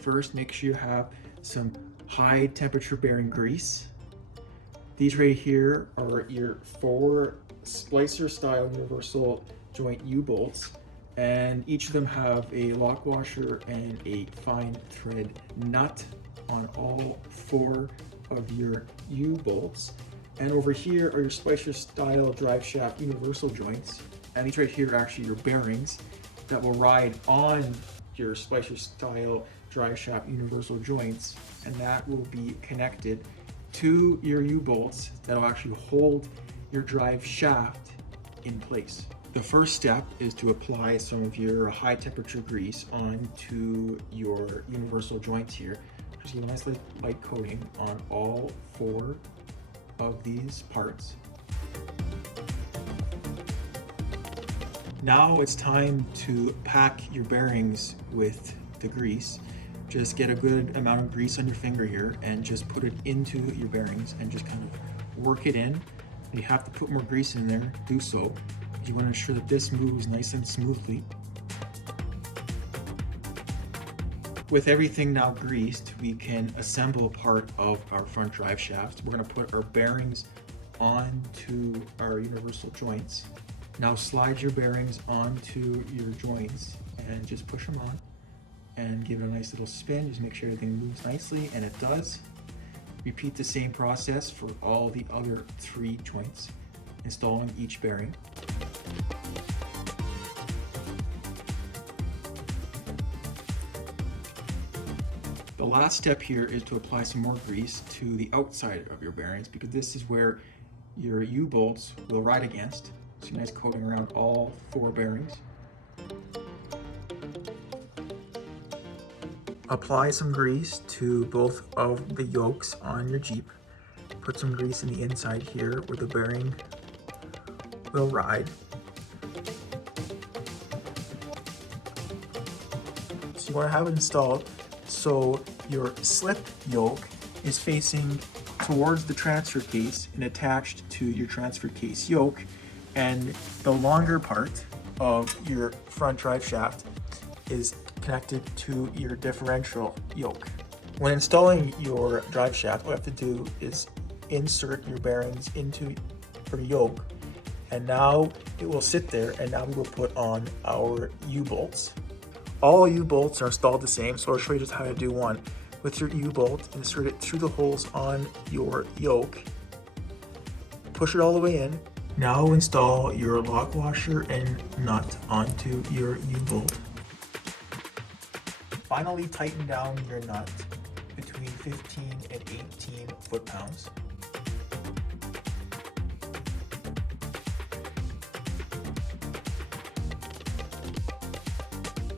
First, make sure you have some high temperature bearing grease. These right here are your 4 splicer style universal joint U-bolts, and each of them have a lock washer and a fine thread nut on all 4 of your U-bolts. And over here are your splicer style drive shaft universal joints, and these right here are actually your bearings that will ride on your splicer style drive shaft universal joints, and that will be connected to your U-bolts that will actually hold your drive shaft in place. The first step is to apply some of your high temperature grease onto your universal joints here. Just a nice light coating on all 4 of these parts. Now it's time to pack your bearings with the grease. Just get a good amount of grease on your finger here and just put it into your bearings and just kind of work it in. If you have to put more grease in there, do so. You want to ensure that this moves nice and smoothly. With everything now greased, we can assemble part of our front drive shaft. We're going to put our bearings onto our universal joints. Now slide your bearings onto your joints and just push them on and give it a nice little spin. Just make sure everything moves nicely, and it does. Repeat the same process for all the other 3 joints, installing each bearing. The last step here is to apply some more grease to the outside of your bearings, because this is where your U-bolts will ride against. So nice coating around all 4 bearings. Apply some grease to both of the yokes on your Jeep. Put some grease in the inside here where the bearing will ride. So you want to have it installed so your slip yoke is facing towards the transfer case and attached to your transfer case yoke, and the longer part of your front drive shaft is connected to your differential yoke. When installing your drive shaft, all you have to do is insert your bearings into your yoke, and now it will sit there, and now we will put on our U-bolts. All U-bolts are installed the same, so I'll show you just how to do one. With your U-bolt, insert it through the holes on your yoke, push it all the way in. Now install your lock washer and nut onto your U-bolt. Finally tighten down your nut between 15 and 18 foot-pounds.